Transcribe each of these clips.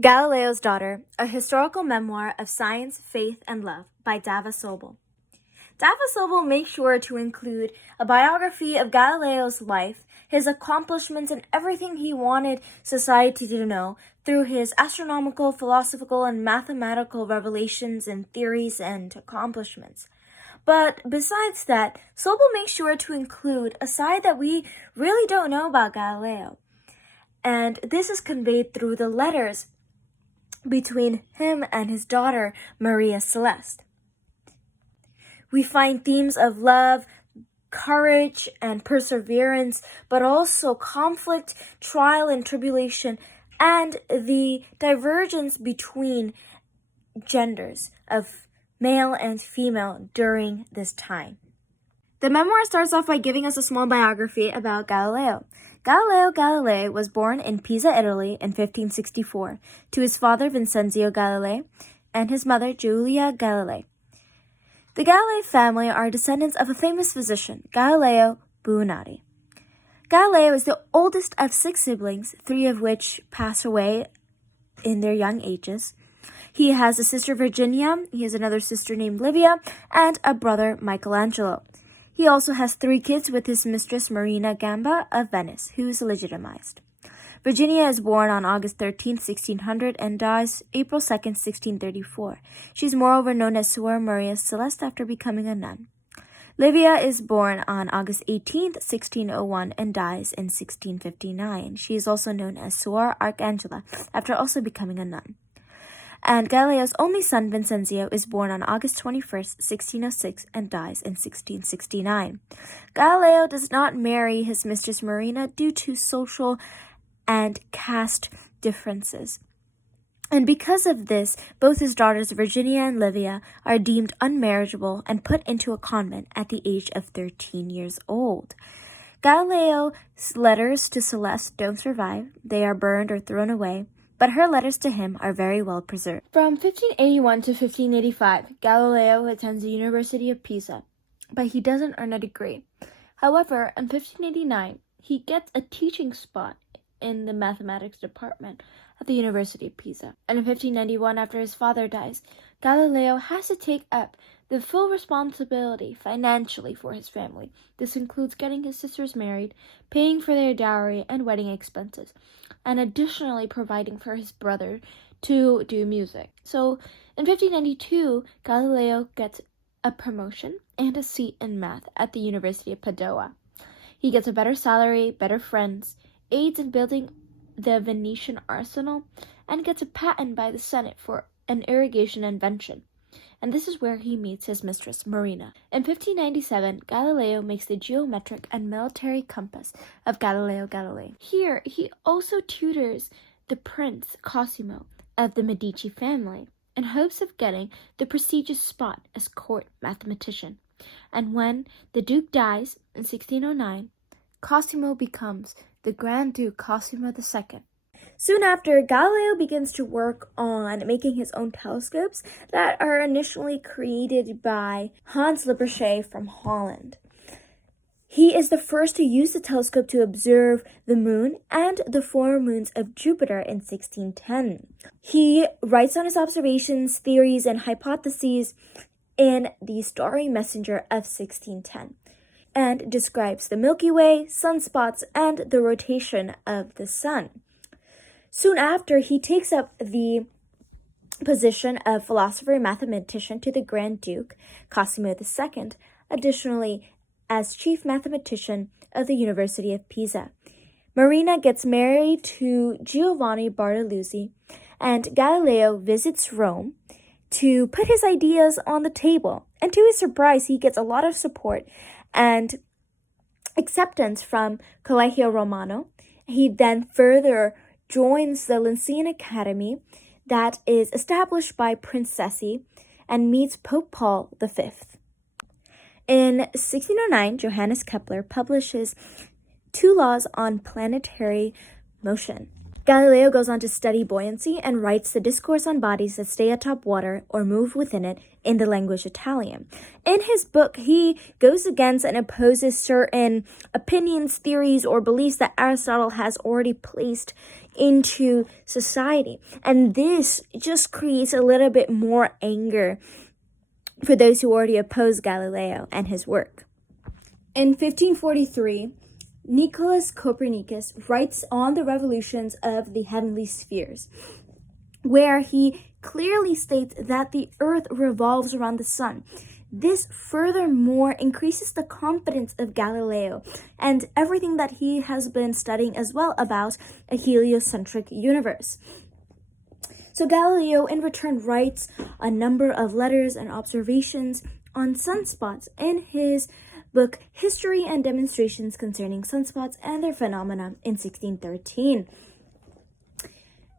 Galileo's Daughter, a historical memoir of science, faith, and love by Dava Sobel. Dava Sobel makes sure to include a biography of Galileo's life, his accomplishments, and everything he wanted society to know through his astronomical, philosophical, and mathematical revelations and theories and accomplishments. But besides that, Sobel makes sure to include a side that we really don't know about Galileo. And this is conveyed through the letters between him and his daughter, Maria Celeste. We find themes of love, courage, and perseverance, but also conflict, trial, and tribulation, and the divergence between genders of male and female during this time. The memoir starts off by giving us a small biography about Galileo. Galileo Galilei was born in Pisa, Italy in 1564 to his father Vincenzo Galilei and his mother Giulia Galilei. The Galilei family are descendants of a famous physician, Galileo Buonarroti. Galileo is the oldest of 6 siblings, 3 of which pass away in their young ages. He has a sister Virginia, he has another sister named Livia, and a brother Michelangelo. He also has 3 kids with his mistress Marina Gamba of Venice, who is legitimized. Virginia is born on August 13, 1600, and dies April 2, 1634. She is moreover known as Suor Maria Celeste after becoming a nun. Livia is born on August 18, 1601, and dies in 1659. She is also known as Suor Arcangela after also becoming a nun. And Galileo's only son, Vincenzo, is born on August 21st, 1606, and dies in 1669. Galileo does not marry his mistress Marina due to social and caste differences. And because of this, both his daughters Virginia and Livia are deemed unmarriageable and put into a convent at the age of 13 years old. Galileo's letters to Celeste don't survive. They are burned or thrown away, but her letters to him are very well preserved. From 1581 to 1585, Galileo attends the University of Pisa, but he doesn't earn a degree. However, in 1589, he gets a teaching spot in the mathematics department at the University of Pisa. And in 1591, after his father dies, Galileo has to take up the full responsibility financially for his family. This includes getting his sisters married, paying for their dowry and wedding expenses, and additionally providing for his brother to do music. So in 1592, Galileo gets a promotion and a seat in math at the University of Padua. He gets a better salary, better friends, aids in building the Venetian arsenal, and gets a patent by the Senate for an irrigation invention. And this is where he meets his mistress, Marina. In 1597, Galileo makes the geometric and military compass of Galileo Galilei. Here, he also tutors the Prince Cosimo of the Medici family in hopes of getting the prestigious spot as court mathematician. And when the Duke dies in 1609, Cosimo becomes the Grand Duke Cosimo II. Soon after, Galileo begins to work on making his own telescopes that are initially created by Hans Lippershey from Holland. He is the first to use the telescope to observe the moon and the 4 moons of Jupiter in 1610. He writes on his observations, theories, and hypotheses in the Starry Messenger of 1610. And describes the Milky Way, sunspots, and the rotation of the sun. Soon after, he takes up the position of philosopher and mathematician to the Grand Duke, Cosimo II, additionally as chief mathematician of the University of Pisa. Marina gets married to Giovanni Bartoluzzi, and Galileo visits Rome to put his ideas on the table. And to his surprise, he gets a lot of support and acceptance from Collegio Romano. He then further joins the Lycean Academy that is established by Prince Cesi and meets Pope Paul V. In 1609, Johannes Kepler publishes 2 laws on planetary motion. Galileo goes on to study buoyancy and writes the Discourse on Bodies that Stay Atop Water or Move Within It in the language Italian. In his book, he goes against and opposes certain opinions, theories, or beliefs that Aristotle has already placed into society. And this just creates a little bit more anger for those who already oppose Galileo and his work. In 1543, Nicholas Copernicus writes on the revolutions of the heavenly spheres, where he clearly states that the earth revolves around the sun. This furthermore increases the confidence of Galileo and everything that he has been studying as well about a heliocentric universe. So Galileo in return writes a number of letters and observations on sunspots in his book History and Demonstrations Concerning Sunspots and Their Phenomena in 1613.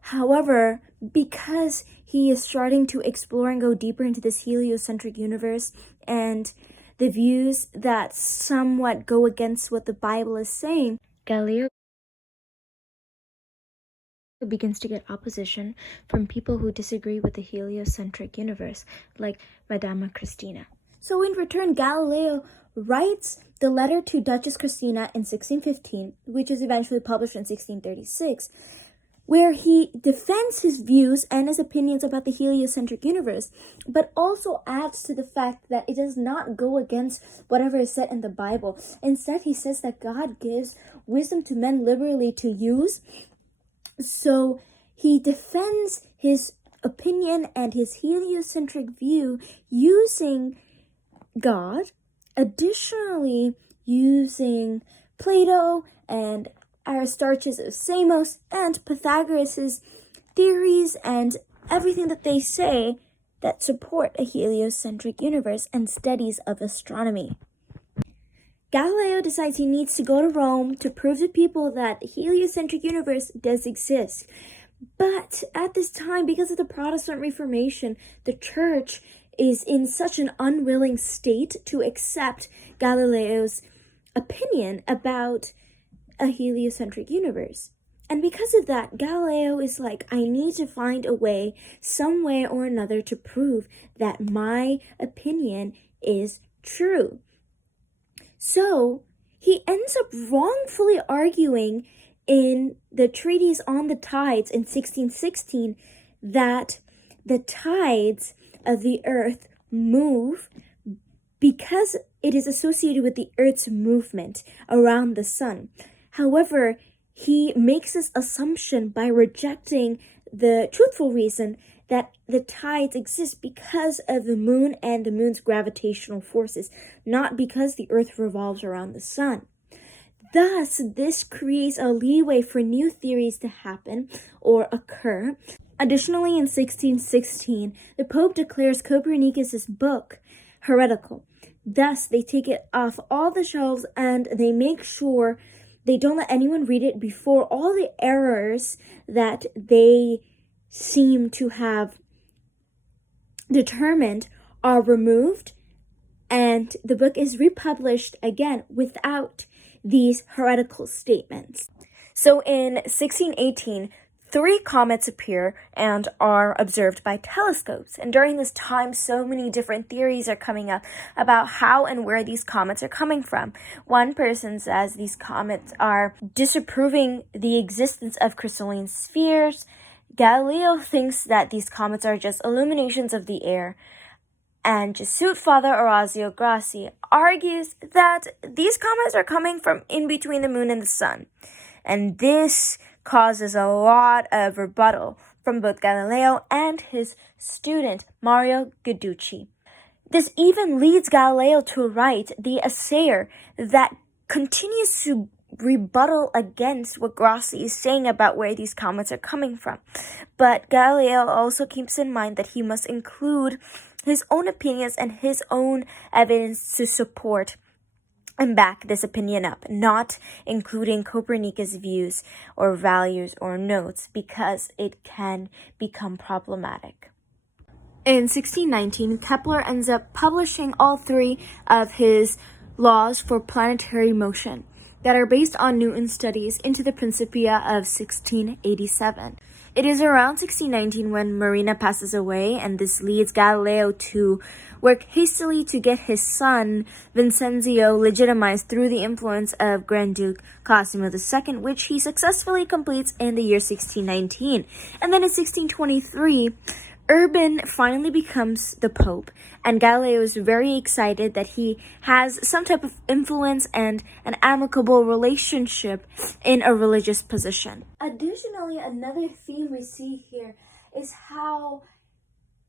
However, because he is starting to explore and go deeper into this heliocentric universe and the views that somewhat go against what the Bible is saying, Galileo begins to get opposition from people who disagree with the heliocentric universe, like Madame Christina. So in return, Galileo writes the letter to Duchess Christina in 1615, which is eventually published in 1636, where he defends his views and his opinions about the heliocentric universe, but also adds to the fact that it does not go against whatever is said in the Bible. Instead, he says that God gives wisdom to men liberally to use. So he defends his opinion and his heliocentric view using God, additionally using Plato and Aristarchus of Samos and Pythagoras' theories and everything that they say that support a heliocentric universe and studies of astronomy. Galileo decides he needs to go to Rome to prove to people that a heliocentric universe does exist. But at this time, because of the Protestant Reformation, the church is in such an unwilling state to accept Galileo's opinion about a heliocentric universe. And because of that, Galileo is like, I need to find a way, some way or another, to prove that my opinion is true. So he ends up wrongfully arguing in the treatise on the tides in 1616 that the tides of the earth move because it is associated with the earth's movement around the sun. However, he makes this assumption by rejecting the truthful reason that the tides exist because of the moon and the moon's gravitational forces, not because the earth revolves around the sun. Thus, this creates a leeway for new theories to happen or occur. Additionally, in 1616, the Pope declares Copernicus' book heretical. Thus, they take it off all the shelves and they make sure they don't let anyone read it before all the errors that they seem to have determined are removed, and the book is republished again without these heretical statements. So in 1618, 3 comets appear and are observed by telescopes. And during this time, so many different theories are coming up about how and where these comets are coming from. One person says these comets are disapproving the existence of crystalline spheres. Galileo thinks that these comets are just illuminations of the air. And Jesuit Father Orazio Grassi argues that these comets are coming from in between the moon and the sun. And this causes a lot of rebuttal from both Galileo and his student, Mario Guiducci. This even leads Galileo to write the Assayer that continues to rebuttal against what Grassi is saying about where these comets are coming from. But Galileo also keeps in mind that he must include his own opinions and his own evidence to support and back this opinion up, not including Copernicus' views or values or notes, because it can become problematic. In 1619, Kepler ends up publishing all 3 of his laws for planetary motion that are based on Newton's studies into the Principia of 1687. It is around 1619 when Marina passes away, and this leads Galileo to work hastily to get his son Vincenzio legitimized through the influence of Grand Duke Cosimo II, which he successfully completes in the year 1619. And then in 1623, Urban finally becomes the Pope, and Galileo is very excited that he has some type of influence and an amicable relationship in a religious position. Additionally, another theme we see here is how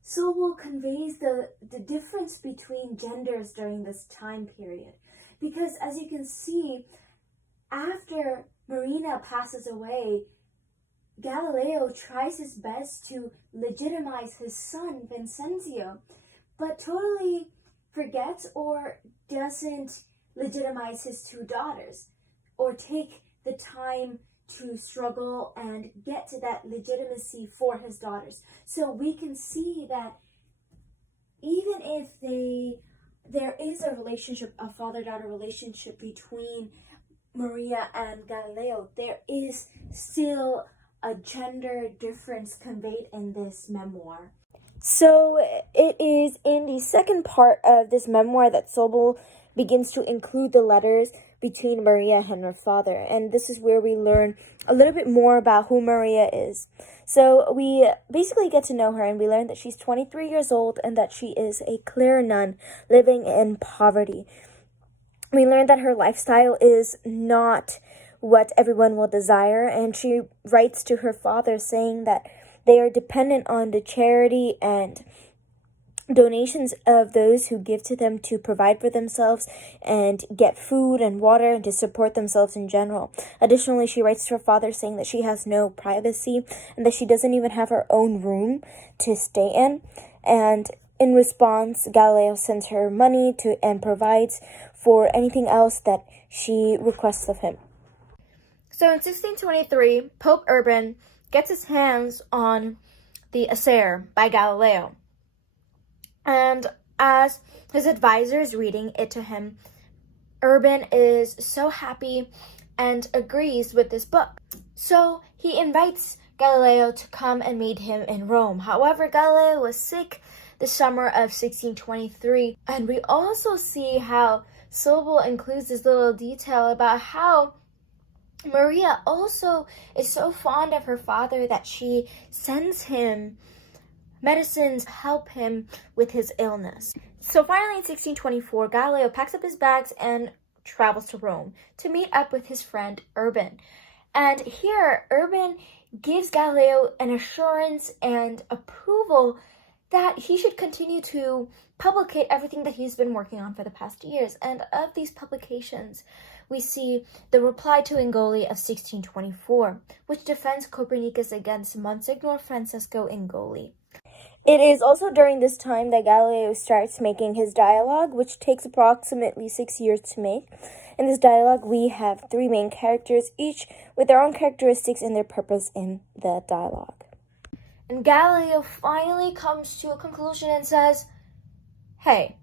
Sobel conveys the difference between genders during this time period. Because as you can see, after Marina passes away, Galileo tries his best to legitimize his son, Vincenzio, but totally forgets or doesn't legitimize his two daughters, or take the time to struggle and get to that legitimacy for his daughters. So we can see that even if there is a relationship, a father-daughter relationship between Maria and Galileo, there is still a gender difference conveyed in this memoir. So it is in the second part of this memoir that Sobel begins to include the letters between Maria and her father, and this is where we learn a little bit more about who Maria is. So we basically get to know her, and we learn that she's 23 years old and that she is a clear nun living in poverty. We learn that her lifestyle is not what everyone will desire, and she writes to her father saying that they are dependent on the charity and donations of those who give to them to provide for themselves and get food and water and to support themselves in general. Additionally, she writes to her father saying that she has no privacy and that she doesn't even have her own room to stay in. And in response, Galileo sends her money and provides for anything else that she requests of him. So in 1623, Pope Urban gets his hands on the Essere by Galileo. And as his advisor is reading it to him, Urban is so happy and agrees with this book. So he invites Galileo to come and meet him in Rome. However, Galileo was sick the summer of 1623. And we also see how Sobel includes this little detail about how Maria also is so fond of her father that she sends him medicines to help him with his illness. So finally in 1624, Galileo packs up his bags and travels to Rome to meet up with his friend Urban. And here, Urban gives Galileo an assurance and approval that he should continue to publicate everything that he's been working on for the past years. And of these publications, we see the reply to Ingoli of 1624, which defends Copernicus against Monsignor Francesco Ingoli. It is also during this time that Galileo starts making his dialogue, which takes approximately 6 years to make. In this dialogue, we have 3 main characters, each with their own characteristics and their purpose in the dialogue. And Galileo finally comes to a conclusion and says, hey,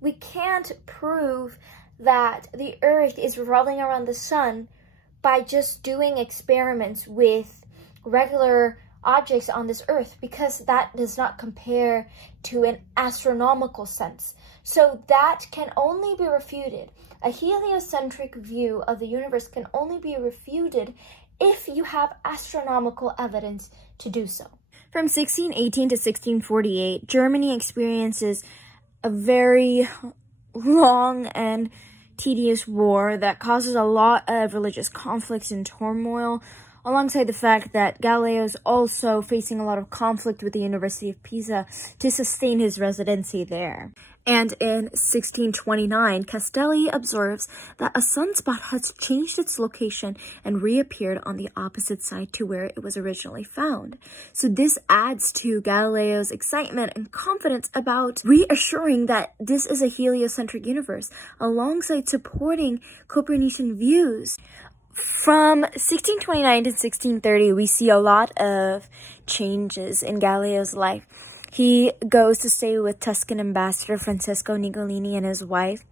we can't prove that the Earth is revolving around the sun by just doing experiments with regular objects on this Earth, because that does not compare to an astronomical sense. So that can only be refuted. A heliocentric view of the universe can only be refuted if you have astronomical evidence to do so. From 1618 to 1648, Germany experiences a very long and tedious war that causes a lot of religious conflicts and turmoil, alongside the fact that Galileo is also facing a lot of conflict with the University of Pisa to sustain his residency there. And in 1629, Castelli observes that a sunspot has changed its location and reappeared on the opposite side to where it was originally found. So this adds to Galileo's excitement and confidence about reassuring that this is a heliocentric universe, alongside supporting Copernican views. From 1629 to 1630, we see a lot of changes in Galileo's life. He goes to stay with Tuscan ambassador Francesco Nicolini and his wife.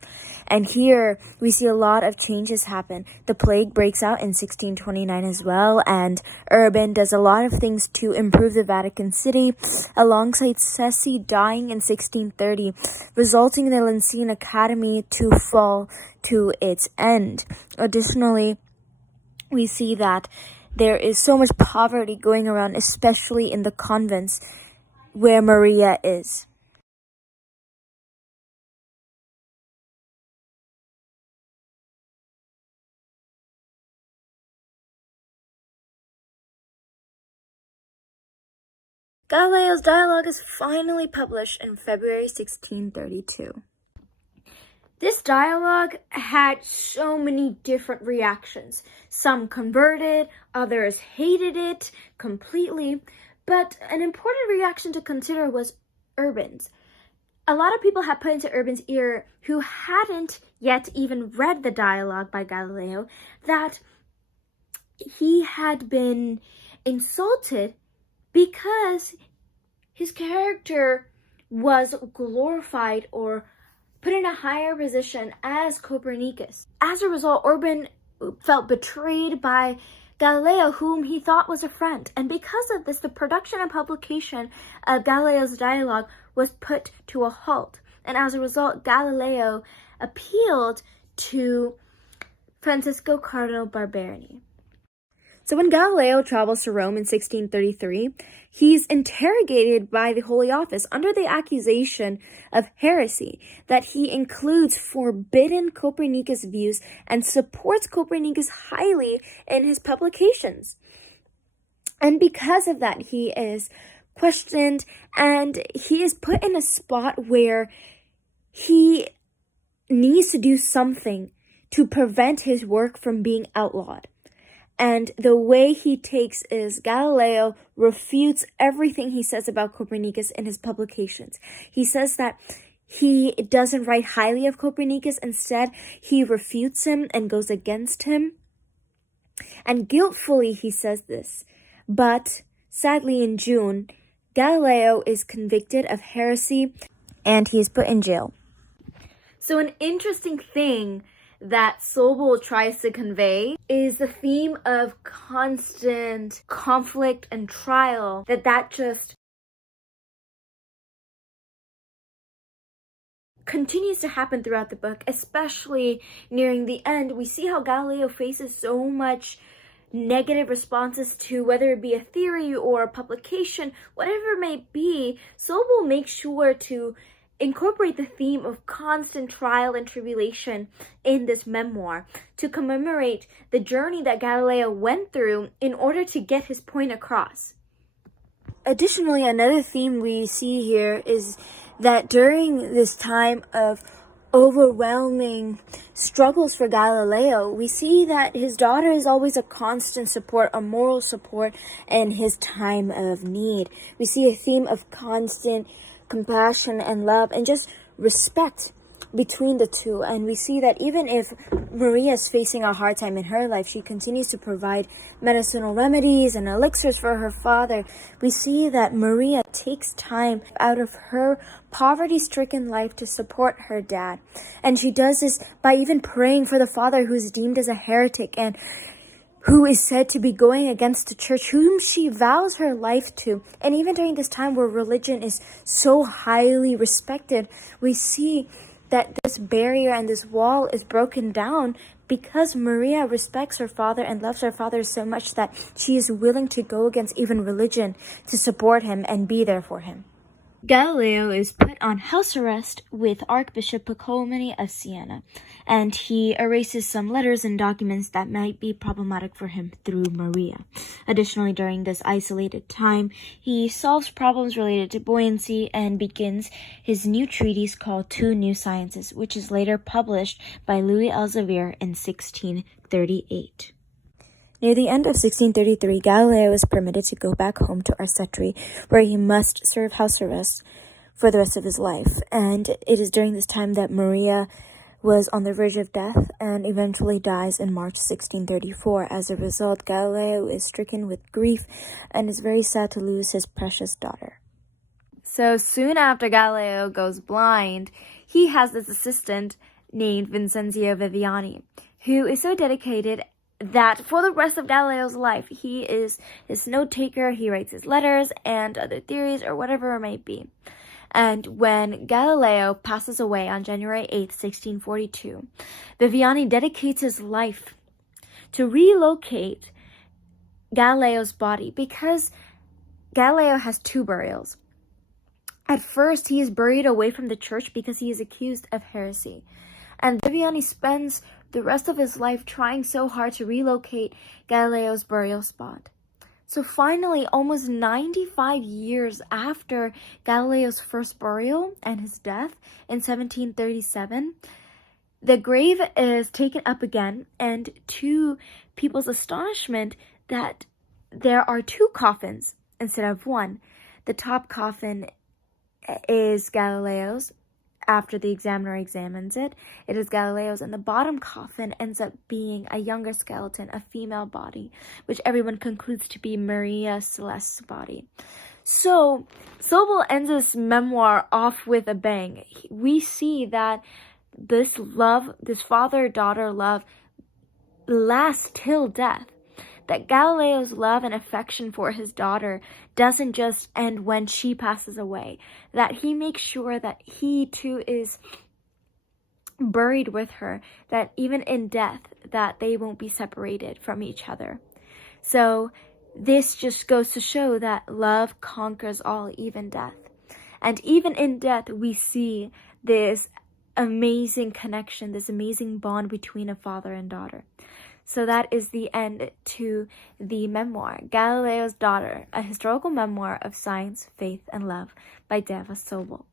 And here we see a lot of changes happen. The plague breaks out in 1629 as well, and Urban does a lot of things to improve the Vatican City, alongside Cesi dying in 1630, resulting in the Lyncene Academy to fall to its end. Additionally, we see that there is so much poverty going around, especially in the convents where Maria is. Galileo's dialogue is finally published in February 1632. This dialogue had so many different reactions. Some converted, others hated it completely, but an important reaction to consider was Urban's. A lot of people had put into Urban's ear, who hadn't yet even read the dialogue by Galileo, that he had been insulted because his character was glorified or put in a higher position as Copernicus. As a result, Urban felt betrayed by Galileo, whom he thought was a friend. And because of this, the production and publication of Galileo's dialogue was put to a halt. And as a result, Galileo appealed to Francisco Cardinal Barberini. So when Galileo travels to Rome in 1633, he's interrogated by the Holy Office under the accusation of heresy, that he includes forbidden Copernicus views and supports Copernicus highly in his publications. And because of that, he is questioned and he is put in a spot where he needs to do something to prevent his work from being outlawed. And the way he takes is Galileo refutes everything he says about Copernicus in his publications. He says that he doesn't write highly of Copernicus. Instead, he refutes him and goes against him. And guiltfully he says this. But sadly, in June, Galileo is convicted of heresy and he is put in jail. So an interesting thing that Sobel tries to convey is the theme of constant conflict and trial, that just continues to happen throughout the book, especially nearing the end. We see how Galileo faces so much negative responses to whether it be a theory or a publication, whatever it may be. Sobel makes sure to incorporate the theme of constant trial and tribulation in this memoir to commemorate the journey that Galileo went through in order to get his point across. Additionally, another theme we see here is that during this time of overwhelming struggles for Galileo, we see that his daughter is always a constant support, a moral support in his time of need. We see a theme of constant compassion and love and just respect between the two. And we see that even if Maria is facing a hard time in her life, she continues to provide medicinal remedies and elixirs for her father. We see that Maria takes time out of her poverty-stricken life to support her dad. And she does this by even praying for the father who is deemed as a heretic and who is said to be going against the church, whom she vows her life to. And even during this time where religion is so highly respected, we see that this barrier and this wall is broken down because Maria respects her father and loves her father so much that she is willing to go against even religion to support him and be there for him. Galileo is put on house arrest with Archbishop Piccolomini of Siena, and he erases some letters and documents that might be problematic for him through Maria. Additionally, during this isolated time, he solves problems related to buoyancy and begins his new treatise called Two New Sciences, which is later published by Louis Elzevir in 1638. Near the end of 1633, Galileo is permitted to go back home to Arcetri, where he must serve house arrest for the rest of his life. And it is during this time that Maria was on the verge of death and eventually dies in March 1634. As a result, Galileo is stricken with grief and is very sad to lose his precious daughter. So soon after Galileo goes blind, he has this assistant named Vincenzo Viviani, who is so dedicated that for the rest of Galileo's life, he is his note taker, he writes his letters and other theories or whatever it might be. And when Galileo passes away on January 8th, 1642, Viviani dedicates his life to relocate Galileo's body because Galileo has two burials. At first, he is buried away from the church because he is accused of heresy. And Viviani spends the rest of his life trying so hard to relocate Galileo's burial spot. So finally, almost 95 years after Galileo's first burial and his death in 1737, the grave is taken up again, and to people's astonishment that there are two coffins instead of one. The top coffin is Galileo's. After the examiner examines it, it is Galileo's, and the bottom coffin ends up being a younger skeleton, a female body, which everyone concludes to be Maria Celeste's body. So, Sobel ends his memoir off with a bang. We see that this love, this father-daughter love, lasts till death. That Galileo's love and affection for his daughter doesn't just end when she passes away. That he makes sure that he too is buried with her. That even in death, that they won't be separated from each other. So this just goes to show that love conquers all, even death. And even in death, we see this amazing connection, this amazing bond between a father and daughter. So that is the end to the memoir, Galileo's Daughter, a historical memoir of science, faith, and love by Dava Sobel.